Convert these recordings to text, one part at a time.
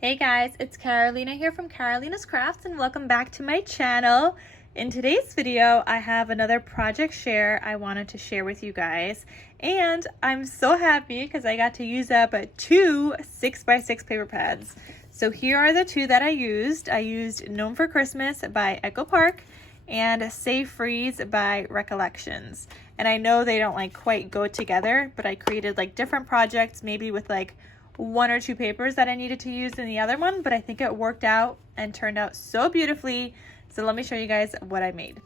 Hey guys, it's Carolina here from KarolinasKrafts and welcome back to my channel. In today's video, I have another project share I wanted to share with you guys. And I'm so happy because I got to use up 2 6x6 paper pads. So here are the 2 that I used. I used Gnome for Christmas by Echo Park and Save Freeze by Recollections. And I know they don't quite go together, but I created different projects, maybe with 1 or 2 papers that I needed to use in the other one, but I think it worked out and turned out so beautifully. So let me show you guys what I made.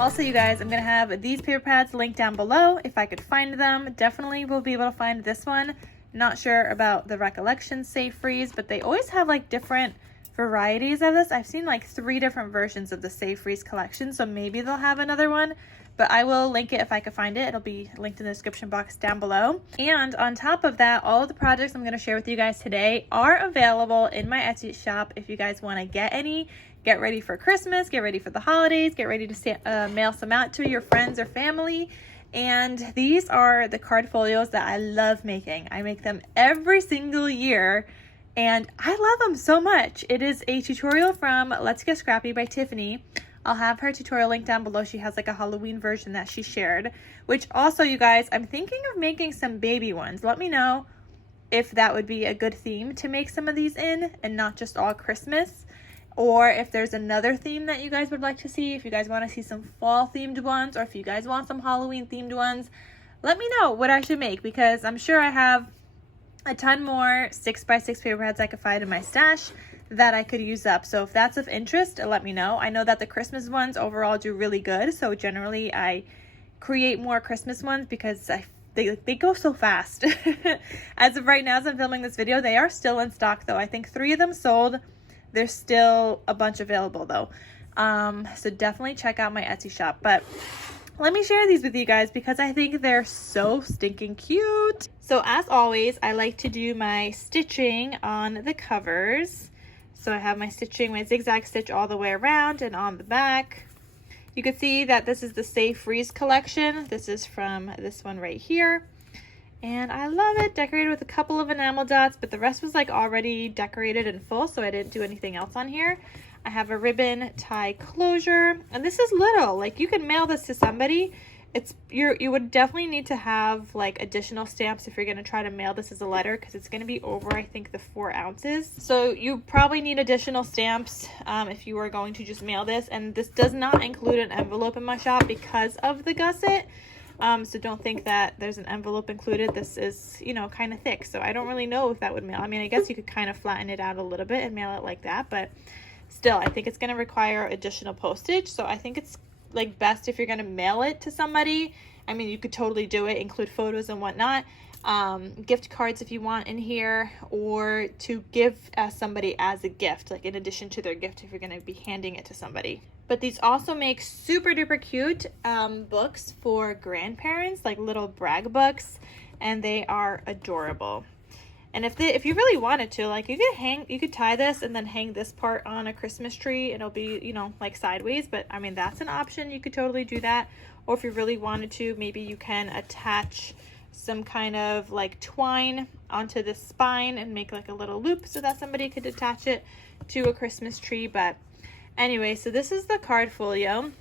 Also, you guys, I'm gonna have these paper pads linked down below. If I could find them, definitely will be able to find this one. Not sure about the Recollections Save Freeze, but they always have different varieties of this. I've seen 3 different versions of the Save Freeze collection, so maybe they'll have another one, but I will link it if I can find it. It'll be linked in the description box down below. And on top of that, all of the projects I'm going to share with you guys today are available in my Etsy shop if you guys want to get any. Get ready for Christmas, get ready for the holidays, get ready to mail some out to your friends or family. And these are the card folios that I love making. I make them every single year and I love them so much. It is a tutorial from Let's Get Scrappy by Tiffany. I'll have her tutorial link down below. She has a Halloween version that she shared, which also, you guys, I'm thinking of making some baby ones. Let me know if that would be a good theme to make some of these in and not just all Christmas, or if there's another theme that you guys would like to see. If you guys want to see some fall themed ones, or if you guys want some Halloween themed ones, let me know what I should make, because I'm sure I have a ton more 6x6 paper pads I could find in my stash that I could use up. So if that's of interest, let me know. I know that the Christmas ones overall do really good, so generally I create more Christmas ones because they go so fast. As of right now, as I'm filming this video, they are still in stock though. I think 3 of them sold. There's still a bunch available though. So definitely check out my Etsy shop. But let me share these with you guys because I think they're so stinking cute. So as always, I like to do my stitching on the covers. So I have my stitching, my zigzag stitch all the way around and on the back. You can see that this is the Save Freeze collection. This is from this one right here. And I love it, decorated with a couple of enamel dots, but the rest was already decorated in full, so I didn't do anything else on here. I have a ribbon tie closure, and this is little. You can mail this to somebody. You would definitely need to have additional stamps if you're going to try to mail this as a letter, because it's going to be over, I think, the 4 ounces. So you probably need additional stamps if you are going to just mail this. And this does not include an envelope in my shop because of the gusset. So don't think that there's an envelope included. This is, kind of thick, so I don't really know if that would mail. I mean, I guess you could kind of flatten it out a little bit and mail it like that, but still, I think it's going to require additional postage. So I think it's best if you're going to mail it to somebody. I mean, you could totally do it, include photos and whatnot, gift cards if you want in here, or to give somebody as a gift, in addition to their gift if you're going to be handing it to somebody. But these also make super duper cute books for grandparents, little brag books, and they are adorable. And if you really wanted to, you could tie this and then hang this part on a Christmas tree, and it'll be, sideways. But I mean, that's an option. You could totally do that. Or if you really wanted to, maybe you can attach some kind of twine onto the spine and make a little loop so that somebody could attach it to a Christmas tree. But anyway, so this is the card folio.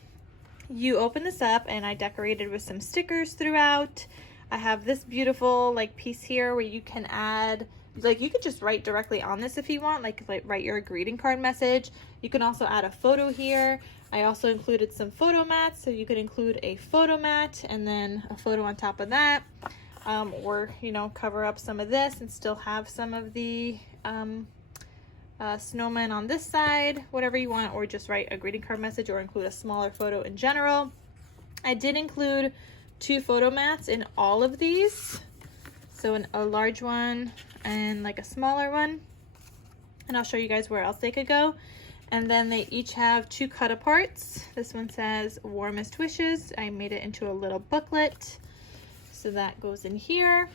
You open this up, and I decorated with some stickers throughout. I have this beautiful piece here where you can add, you could just write directly on this if you want, write your greeting card message. You can also add a photo here. I also included some photo mats, so you could include a photo mat and then a photo on top of that, or cover up some of this and still have some of the snowman on this side, whatever you want, or just write a greeting card message or include a smaller photo in general. I did include 2 photo mats in all of these, so a large one and a smaller one, and I'll show you guys where else they could go. And then they each have 2 cut aparts. This one says warmest wishes. I made it into a little booklet, so that goes in here.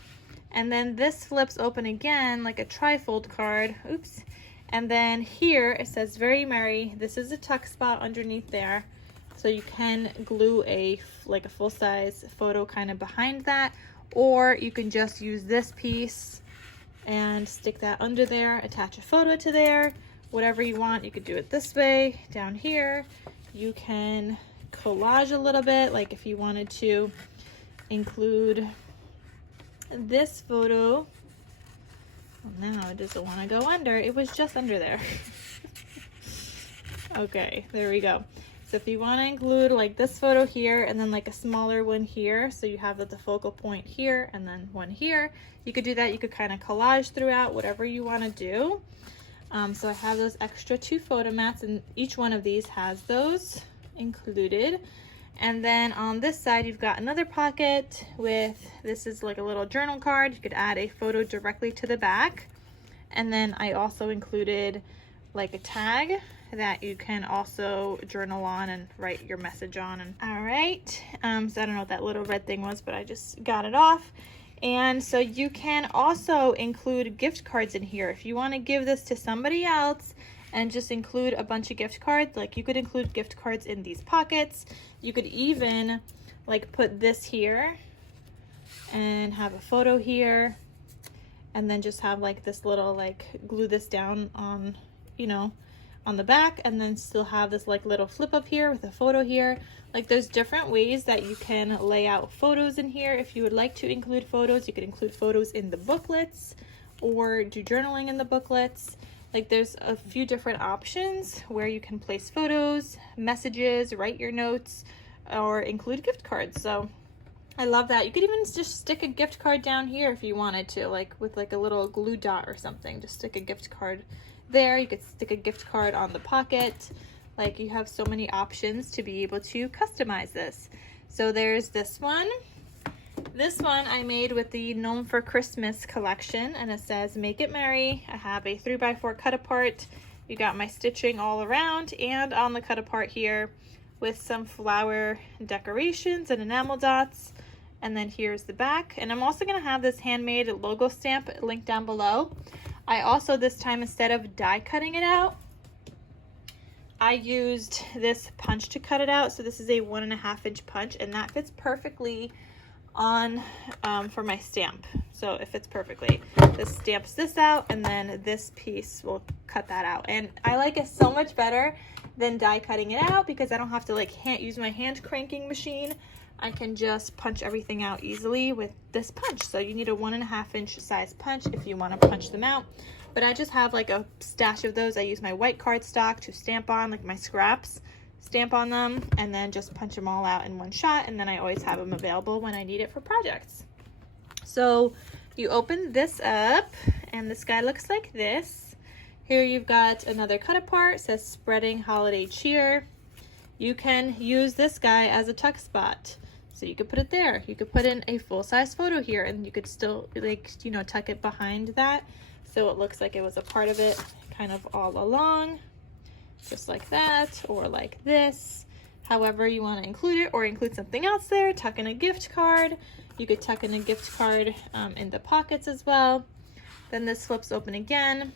And then this flips open again like a trifold card. Oops. And then here it says very merry. This is a tuck spot underneath there. So you can glue like a full-size photo kind of behind that, or you can just use this piece and stick that under there, attach a photo to there, whatever you want. You could do it this way, down here. You can collage a little bit, like if you wanted to include this photo. Well, now it doesn't want to go under. It was just under there. Okay, there we go. So if you want to include like this photo here and then like a smaller one here, so you have the focal point here and then one here, you could do that. You could kind of collage throughout, whatever you want to do. So I have those extra 2 photo mats, and each one of these has those included. And then on this side, you've got another pocket with, this is like a little journal card. You could add a photo directly to the back. And then I also included like a tag that you can also journal on and write your message on. And all right, so I don't know what that little red thing was, but I just got it off. And so you can also include gift cards in here. If you want to give this to somebody else and just include a bunch of gift cards, like you could include gift cards in these pockets. You could even like put this here and have a photo here, and then just have like this little, like glue this down on, you know, on the back, and then still have this like little flip up here with a photo here. Like there's different ways that you can lay out photos in here. If you would like to include photos, you could include photos in the booklets or do journaling in the booklets. Like there's a few different options where you can place photos, messages, write your notes, or include gift cards. So I love that. You could even just stick a gift card down here if you wanted to, like with like a little glue dot or something. Just stick a gift card there. You could stick a gift card on the pocket. Like you have so many options to be able to customize this. So there's this one. This one I made with the Gnome for Christmas collection, and it says "Make It Merry." I have a 3x4 cut apart. You got my stitching all around and on the cut apart here with some flower decorations and enamel dots. And then here's the back. And I'm also going to have this handmade logo stamp linked down below. I also, this time, instead of die cutting it out, I used this punch to cut it out. So this is a 1.5 inch punch, and that fits perfectly on for my stamp. So it fits perfectly. This stamps this out, and then this piece will cut that out. And I like it so much better than die cutting it out because I don't have to like use my hand cranking machine. I can just punch everything out easily with this punch. So you need a 1.5 inch size punch if you want to punch them out. But I just have like a stash of those. I use my white cardstock to stamp on, like my scraps, stamp on them, and then just punch them all out in one shot. And then I always have them available when I need it for projects. So you open this up, and this guy looks like this. Here you've got another cut apart. It says "Spreading Holiday Cheer." You can use this guy as a tuck spot. So you could put it there. You could put in a full-size photo here, and you could still, like, you know, tuck it behind that so it looks like it was a part of it kind of all along, just like that, or like this. However you want to include it, or include something else there. Tuck in a gift card. You could tuck in a gift card in the pockets as well. Then this flips open again,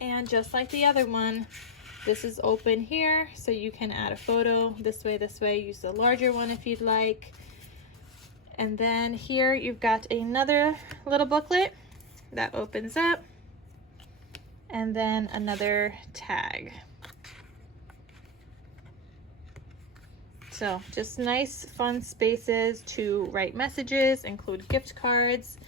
and just like the other one, this is open here, so you can add a photo this way, use the larger one if you'd like. And then here you've got another little booklet that opens up, and then another tag. So just nice fun spaces to write messages, include gift cards,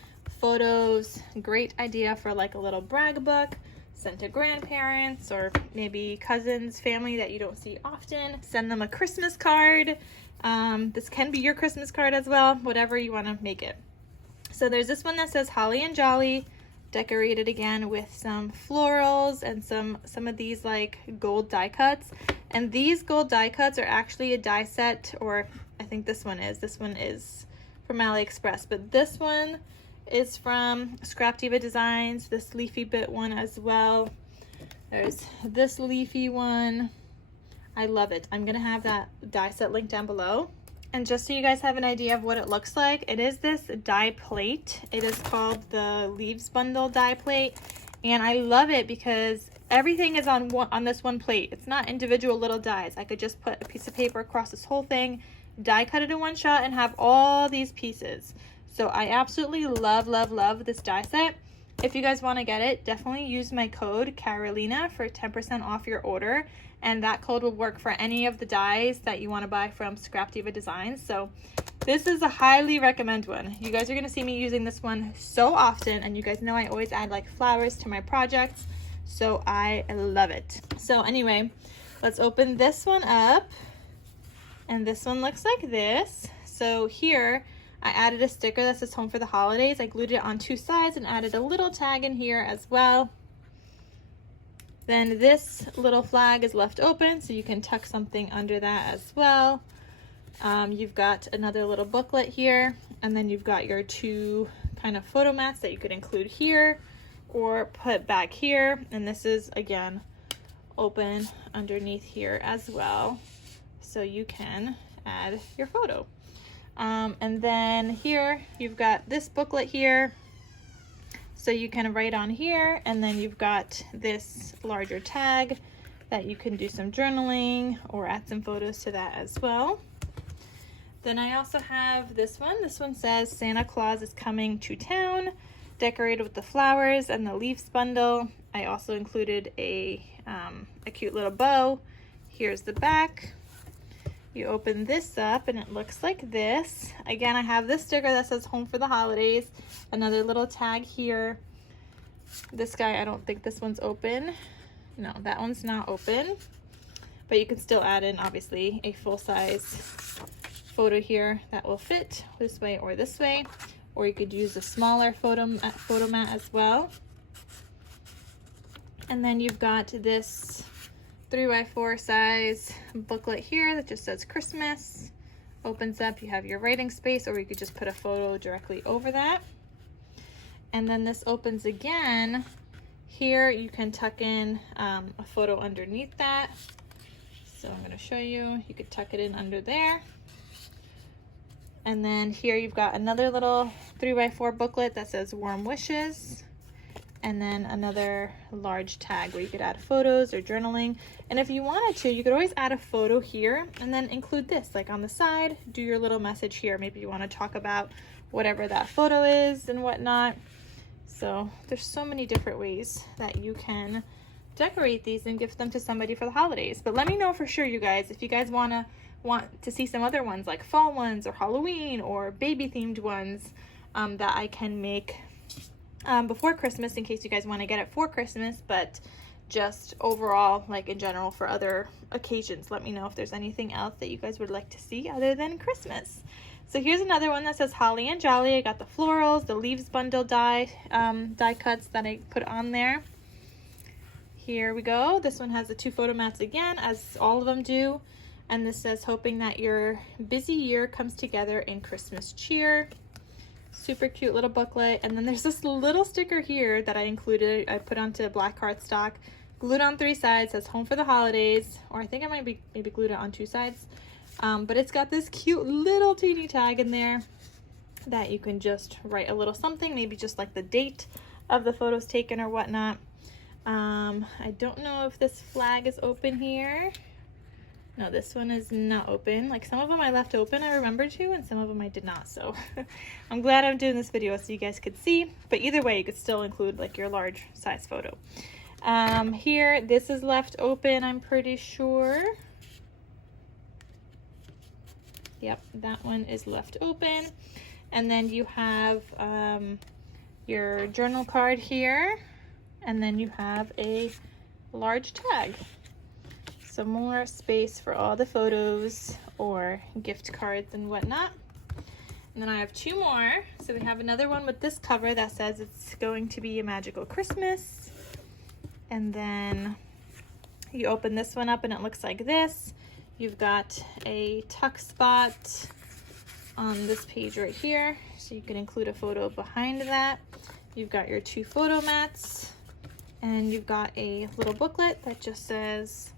photos. Great idea for like a little brag book sent to grandparents or maybe cousins, family that you don't see often. Send them a Christmas card. This can be your Christmas card as well, whatever you want to make it. So there's this one that says "Holly and Jolly," decorated again with some florals and some of these like gold die cuts. And these gold die cuts are actually a die set, or I think this one is from AliExpress, but this one is from Scrap Diva Designs, this leafy bit one as well. There's this leafy one. I love it. I'm gonna have that die set linked down below. And just so you guys have an idea of what it looks like, it is this die plate. It is called the Leaves Bundle die plate, and I love it because everything is on this one plate. It's not individual little dies. I could just put a piece of paper across this whole thing, die cut it in one shot, and have all these pieces. So I absolutely love, love, love this die set. If you guys want to get it, definitely use my code Karolina for 10% off your order, and that code will work for any of the dies that you want to buy from Scrap Diva Designs. So this is a highly recommend one. You guys are going to see me using this one so often, and you guys know I always add like flowers to my projects, so I love it. So anyway, let's open this one up, and this one looks like this. So here I added a sticker that says home for the holidays. I glued it on two sides and added a little tag in here as well. Then this little flag is left open, so you can tuck something under that as well. You've got another little booklet here, and then you've got your two kind of photo mats that you could include here or put back here. And this is, again, open underneath here as well, so you can add your photo. And then here you've got this booklet here, so you can write on here, and then you've got this larger tag that you can do some journaling or add some photos to that as well. Then I also have this one. This one says Santa Claus is coming to town, decorated with the flowers and the leaves bundle. I also included a cute little bow. Here's the back. You open this up and it looks like this. Again, I have this sticker that says home for the holidays, another little tag here. This guy, I don't think this one's open. No, that one's not open, but you can still add in obviously a full-size photo here that will fit this way or this way, or you could use a smaller photo mat as well. And then you've got this 3x4 size booklet here that just says Christmas. Opens up, you have your writing space, or you could just put a photo directly over that. And then this opens again. Here you can tuck in a photo underneath that. So I'm going to show you. You could tuck it in under there. And then here you've got another little 3x4 booklet that says warm wishes. And then another large tag where you could add photos or journaling. And if you wanted to, you could always add a photo here and then include this like on the side, do your little message here. Maybe you want to talk about whatever that photo is and whatnot. So there's so many different ways that you can decorate these and gift them to somebody for the holidays. But let me know for sure, you guys, if you guys want to see some other ones like fall ones or Halloween or baby themed ones that I can make before Christmas, in case you guys want to get it for Christmas, but just overall, like in general for other occasions. Let me know if there's anything else that you guys would like to see other than Christmas. So here's another one that says Holly and Jolly. I got the florals, the leaves bundle die cuts that I put on there. Here we go. This one has the two photo mats again, as all of them do. And this says, hoping that your busy year comes together in Christmas cheer. Super cute little booklet. And then there's this little sticker here that I included. I put onto black cardstock, glued on three sides, says home for the holidays, or I think I might be maybe glued it on two sides. But it's got this cute little teeny tag in there that you can just write a little something, maybe just like the date of the photos taken or whatnot. I don't know if this flag is open here. No, this one is not open. Like some of them I left open, I remembered to, and some of them I did not. So I'm glad I'm doing this video so you guys could see. But either way, you could still include like your large size photo. Here, this is left open, I'm pretty sure. Yep, that one is left open. And then you have your journal card here. And then you have a large tag. Some more space for all the photos or gift cards and whatnot. And then I have two more. So we have another one with this cover that says it's going to be a magical Christmas. And then you open this one up and it looks like this. You've got a tuck spot on this page right here, so you can include a photo behind that. You've got your two photo mats, and you've got a little booklet that just says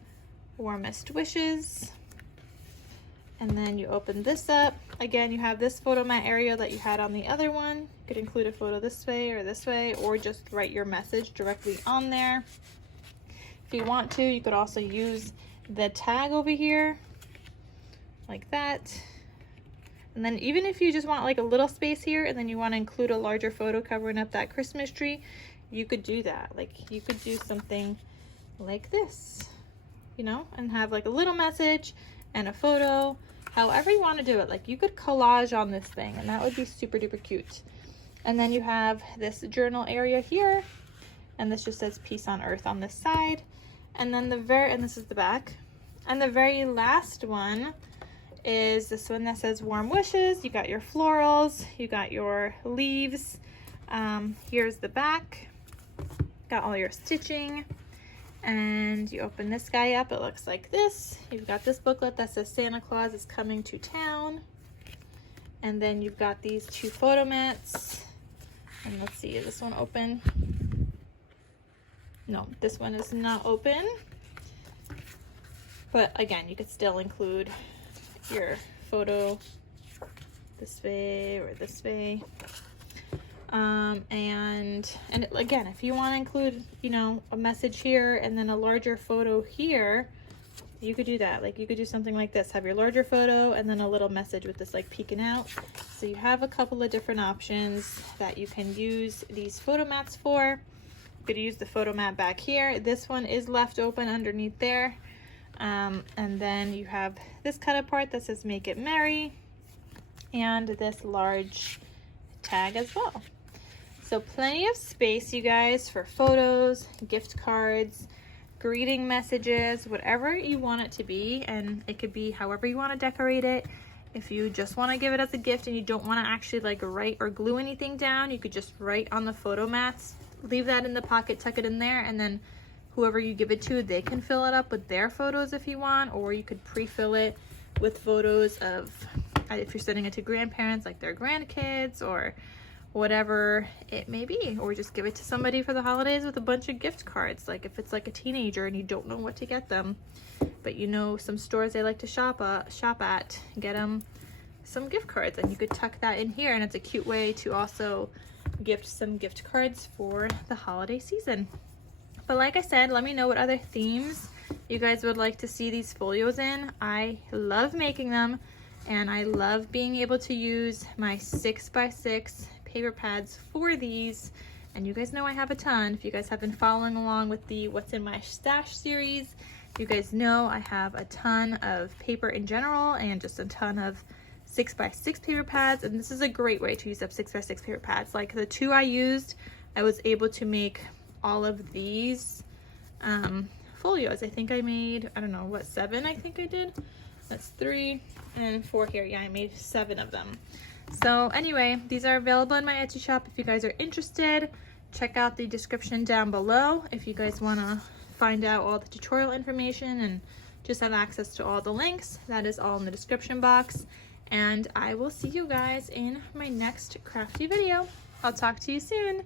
warmest wishes. And then you open this up. Again, you have this photo mat area that you had on the other one. You could include a photo this way, or just write your message directly on there. If you want to, you could also use the tag over here like that. And then even if you just want like a little space here and then you want to include a larger photo covering up that Christmas tree, you could do that. Like you could do something like this, you know, and have like a little message and a photo, however you want to do it. Like you could collage on this thing and that would be super duper cute. And then you have this journal area here, and this just says Peace on Earth on this side. And then and this is the back. And the very last one is this one that says Warm Wishes. You got your florals, you got your leaves. Here's the back, got all your stitching, and you open this guy up, it looks like this. You've got this booklet that says Santa Claus is coming to town, and then you've got these 2 photo mats. And let's see, is this one open? No, this one is not open, but again, you could still include your photo this way or this way. And again, if you want to include, you know, a message here and then a larger photo here, you could do that. Like you could do something like this, have your larger photo and then a little message with this like peeking out. So you have a couple of different options that you can use these photo mats for. You could use the photo mat back here. This one is left open underneath there. And then you have this cut apart that says Make It Merry, and this large tag as well. So plenty of space, you guys, for photos, gift cards, greeting messages, whatever you want it to be. And it could be however you want to decorate it. If you just want to give it as a gift and you don't want to actually like write or glue anything down, you could just write on the photo mats, leave that in the pocket, tuck it in there, and then whoever you give it to, they can fill it up with their photos if you want, or you could pre-fill it with photos of, if you're sending it to grandparents, like their grandkids or whatever it may be, or just give it to somebody for the holidays with a bunch of gift cards. Like if it's like a teenager and you don't know what to get them, but you know some stores they like to shop at, get them some gift cards, and you could tuck that in here, and it's a cute way to also gift some gift cards for the holiday season. But like I said, let me know what other themes you guys would like to see these folios in. I love making them, and I love being able to use my 6x6 paper pads for these. And you guys know I have a ton. If you guys have been following along with the What's in My Stash series, you guys know I have a ton of paper in general and just a ton of 6x6 paper pads, and this is a great way to use up 6x6 paper pads. Like the 2 I used, I was able to make all of these folios. I think I made, I don't know, what, 7 I think I did. That's 3 and 4 here. Yeah, I made 7 of them. So anyway, these are available in my Etsy shop if you guys are interested. Check out the description down below if you guys want to find out all the tutorial information and just have access to all the links. That is all in the description box. And I will see you guys in my next crafty video. I'll talk to you soon.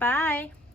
Bye.